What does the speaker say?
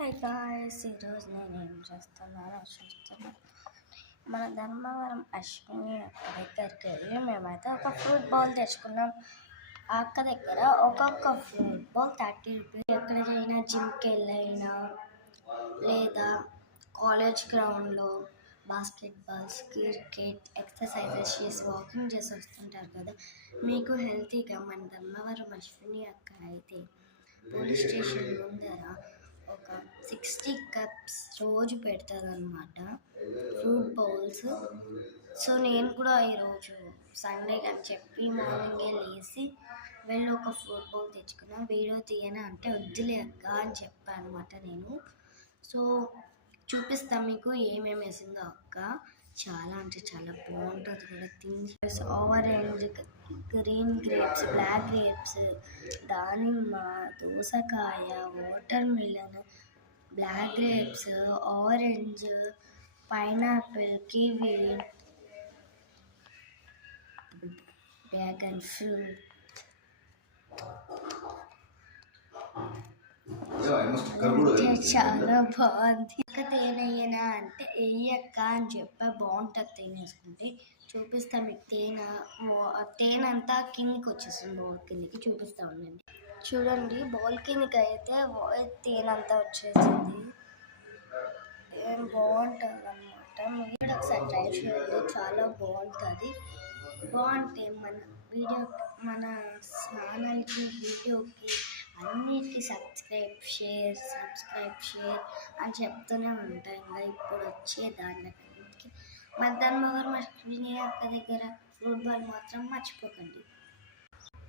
Hi guys, ఈరోజు నేను ఏం చూస్తున్నాను. మన ధర్మవరం అశ్విని అక్క దగ్గరికి వెళ్ళి మేమైతే ఒక ఫ్రూట్ బౌల్ తెచ్చుకున్నాం. ఆ అక్క దగ్గర ఒక్కొక్క ఫ్రూట్ బౌల్ 30 రూపీస్. ఎక్కడికైనా జిమ్కి వెళ్ళైనా లేదా కాలేజ్ గ్రౌండ్లో బాస్కెట్బాల్స్, క్రికెట్ ఎక్సర్సైజెస్ చేసి వాకింగ్ చేసి వస్తుంటారు కదా. మీకు హెల్తీగా మన ధర్మవరం అశ్విని అక్క అయితే పోలీస్ స్టేషన్ ముందర ఒక 60 కప్స్ రోజు పెడతారు అన్నమాట, ఫ్రూట్ బౌల్స్. సో నేను కూడా ఈరోజు సండే అని చెప్పి మార్నింగే లేచి వెళ్ళి ఒక ఫ్రూట్ బౌల్ తెచ్చుకున్నాను. వీడియో తీయనా అంటే వద్దులే అక్క అని చెప్పాను అనమాట నేను. సో చూపిస్తాను మీకు ఏమేమి వేసిందో అక్క. చాలా అంటే చాలా బాగుంటుంది కూడా. Things orange, green grapes, black grapes, దానిమ్మ, దోసకాయ, watermelon, black grapes, orange, pineapple, kiwi, dragon fruit, చాలా బాగుంది. అక్క తేనెయ్యనా అంటే వెయ్యక్క అని చెప్పా. బాగుంటుంది తేనె వేసుకుంటే. చూపిస్తా మీకు. తేనె అంతా కిందికి వచ్చేస్తుంది, బౌల్ కిందికి. చూపిస్తా ఉండండి. చూడండి, బౌల్ కిందికి అయితే తేనె అంతా వచ్చేసింది. ఏం బాగుంటుంది అన్నమాట. మీరు ఒకసారి ట్రై చేయండి, చాలా బాగుంటుంది. బాగుంటే మన స్నానానికి, వీడియోకి అన్నిటికీ సబ్స్క్రైబ్ షేర్ అని చెప్తూనే ఉంటాయి. ఇంకా ఇప్పుడు వచ్చే దానికి మన ధర్మవరం అశ్విని అక్క దగ్గర ఫ్రూట్ బాల్ మాత్రం మర్చిపోకండి.